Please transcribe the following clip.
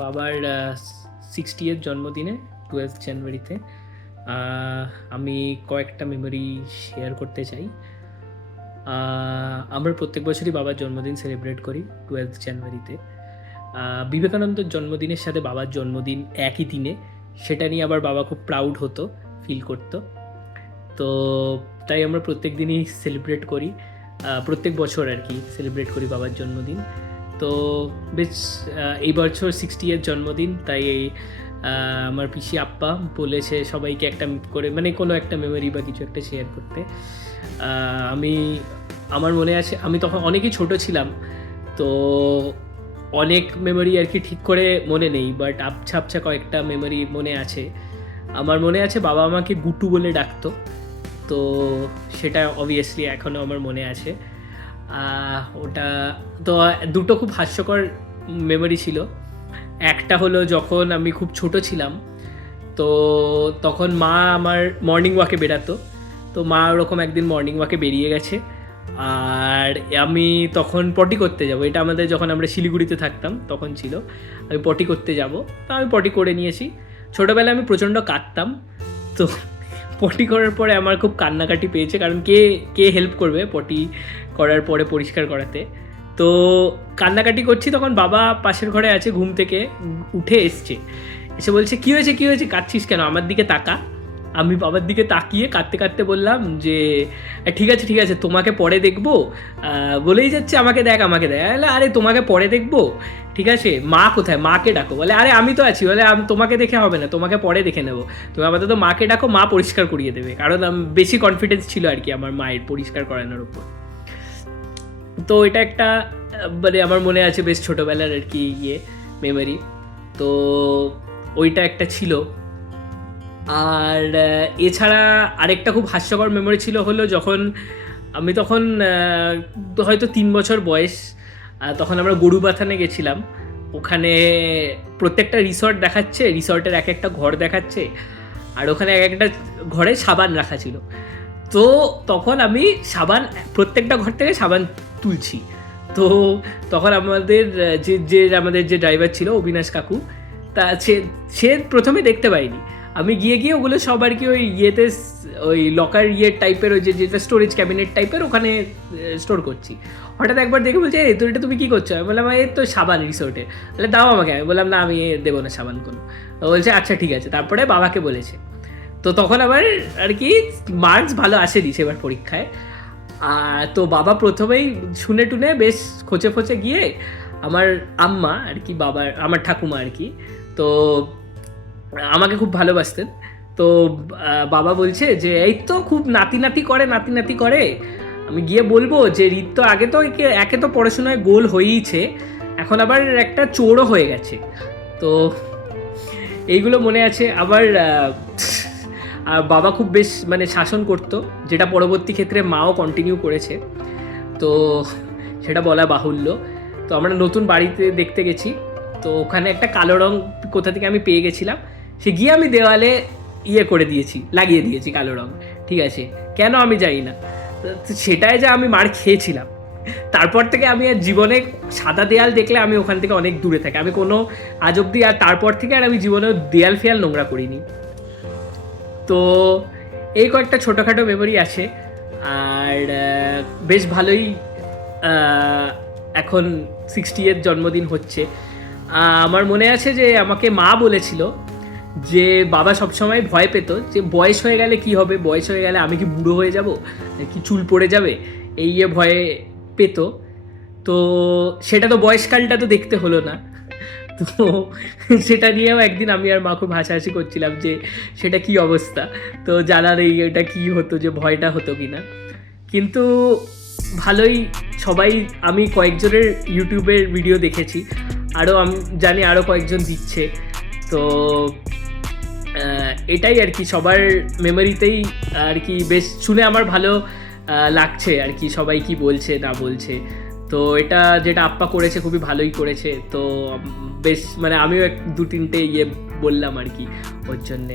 বাবার 60th জন্মদিনে 12th জানুয়ারিতে আমি কয়েকটা মেমোরি শেয়ার করতে চাই। আমরা প্রত্যেক বছরই বাবার জন্মদিন সেলিব্রেট করি 12th জানুয়ারিতে। বিবেকানন্দর জন্মদিনের সাথে বাবার জন্মদিন একই দিনে, সেটা নিয়ে আবার বাবা খুব প্রাউড হতো, ফিল করতো। তো তাই আমরা প্রত্যেক দিনই সেলিব্রেট করি, প্রত্যেক বছর আর কি সেলিব্রেট করি বাবার জন্মদিন। তো বেশ এই বছর 60th জন্মদিন, তাই আমার পিসি আপ্পা বলেছে সবাইকে একটা করে মানে কোনো একটা মেমোরি বা কিছু একটা শেয়ার করতে। আমার মনে আছে আমি তখন অনেকই ছোট ছিলাম, তো অনেক মেমোরি আর কি ঠিক করে মনে নেই, বাট আবছা আবছা কয়েকটা মেমোরি মনে আছে। আমার মনে আছে বাবা আমাকে গুটু বলে ডাকতো, তো সেটা অবভিয়াসলি এখনও আমার মনে আছে। ওটা তো দুটো খুব হাস্যকর মেমোরি ছিল। একটা হলো যখন আমি খুব ছোট ছিলাম, তো তখন মা আমার মর্নিং ওয়াকে বেরাতো। তো মা ওরকম একদিন মর্নিং ওয়াকে বেরিয়ে গেছে, আর আমি তখন পটি করতে যাব। এটা আমাদের যখন আমরা শিলিগুড়িতে থাকতাম তখন ছিল। আমি পটি করতে যাব, তো আমি পটি করে নিয়েছি। ছোটোবেলায় আমি প্রচণ্ড কাঁদতাম, তো পটি করার পরে আমার খুব কান্নাকাটি পেয়েছে, কারণ কে কে হেল্প করবে পটি করার পরে পরিষ্কার করাতে। তো কান্নাকাটি করছি, তখন বাবা পাশের ঘরে আছে, ঘুম থেকে উঠে এসছে, এসে বলছে কী হয়েছে কী হয়েছে, কাঁদছিস কেন, আমার দিকে তাকা। আমি বাবার দিকে তাকিয়ে কাঁদতে কাঁদতে বললাম যে ঠিক আছে ঠিক আছে, তোমাকে পরে দেখবো, বলেই যাচ্ছে আমাকে দেখ আমাকে দেখ। আরে তোমাকে পরে দেখবো, ঠিক আছে, মা কোথায়, মাকে ডাকো। বলে আরে আমি তো আছি। বলে আমি তোমাকে দেখে হবে না, তোমাকে পরে দেখে নেবো, তুমি আপাতত মাকে ডাকো, মা পরিষ্কার করিয়ে দেবে। কারণ বেশি কনফিডেন্স ছিল আর কি আমার মায়ের পরিষ্কার করানোর উপর। তো এটা একটা মানে আমার মনে আছে বেশ ছোটোবেলার আর কি মেমোরি। তো ওইটা একটা ছিল। আর এছাড়া আরেকটা খুব হাস্যকর মেমোরি ছিল হলো যখন আমি তখন হয়তো 3 বছর বয়স, তখন আমরা গরুবাথানে গেছিলাম। ওখানে প্রত্যেকটা রিসর্ট দেখাচ্ছে, রিসর্টের এক একটা ঘর দেখাচ্ছে, আর ওখানে এক একটা ঘরে সাবান রাখা ছিল। তো তখন আমি সাবান প্রত্যেকটা ঘর থেকে সাবান তুলছি। তো তখন আমাদের আমাদের যে ড্রাইভার ছিল অবিনাশ কাকু, তা সে প্রথমে দেখতে পাইনি। আমি গিয়ে ওগুলো সব আর কি ওই ওই লকার টাইপের, ওই যেটা স্টোরেজ ক্যাবিনেট টাইপের, ওখানে স্টোর করছি। হঠাৎ একবার দেখে বলছে তো এটা তুমি কী করছো? আমি বললাম এই তো সাবান রিসোর্টে। তাহলে দাও আমাকে। আমি বললাম না, আমি দেবো না সাবান কোনো। বলছে আচ্ছা ঠিক আছে। তারপরে বাবাকে বলেছে। তো তখন আবার আর কি মার্কস ভালো আসেনি সেবার পরীক্ষায়। তো বাবা প্রথমেই শুনে টুনে বেশ খোঁচে খোঁচে গিয়ে আমার আম্মা আর কি, আমার ঠাকুমা আর কি, তো আমাকে খুব ভালোবাসতেন। তো বাবা বলছে যে এই তো খুব নাতি নাতি করে। আমি গিয়ে বলবো যে রিত তো আগে তো একে তো পড়াশোনায় গোল হয়েইছে, এখন আবার একটা চোরও হয়ে গেছে। তো এইগুলো মনে আছে। আবার বাবা খুব বেশ মানে শাসন করতো, যেটা পরবর্তী ক্ষেত্রে মাও কন্টিনিউ করেছে, তো সেটা বলা বাহুল্য। তো আমরা নতুন বাড়িতে দেখতে গেছি, তো ওখানে একটা কালো রং কোথা থেকে আমি পেয়ে গেছিলাম, সে গিয়ে আমি দেওয়ালে লাগিয়ে দিয়েছি কালো রং। ঠিক আছে, কেন আমি জানি না, সেটাই যে আমি মার খেয়েছিলাম। তারপর থেকে আমি আর জীবনে সাদা দেয়াল দেখলে আমি ওখান থেকে অনেক দূরে থাকি। আমি কোনো আজ অব্দি আর তারপর থেকে আর আমি জীবনে দেয়াল ফেয়াল নোংরা করিনি। তো এই কয়েকটা ছোটোখাটো মেমোরি আছে। আর বেশ ভালোই এখন 60th জন্মদিন হচ্ছে। আমার মনে আছে যে আমাকে মা বলেছিল যে বাবা সবসময় ভয় পেত যে বয়স হয়ে গেলে কি হবে, বয়স হয়ে গেলে আমি কি বুড়ো হয়ে যাব, কি চুল পড়ে যাবে, এই ভয়ে পেত। তো সেটা তো বয়সকালটা তো দেখতে হলো না। তো সেটা নিয়েও একদিন আমি আর মা খুব হাসাহাসি করছিলাম যে সেটা কি অবস্থা। তো জানার এটা কি হতো, যে ভয়টা হতো কি না। কিন্তু ভালোই সবাই, আমি কয়েকজনের ইউটিউবের ভিডিও দেখেছি, আরও আমি জানি আরও কয়েকজন দিচ্ছে। তো এটাই আর কি সবার মেমোরিতেই আর কি বেশ শুনে আমার ভালো লাগছে আর কি, সবাই কি বলছে না বলছে। তো এটা যেটা আপ্পা করেছে খুবই ভালোই করেছে। তো বেশ মানে আমিও 2-3টে বললাম আর কি ওর জন্যে।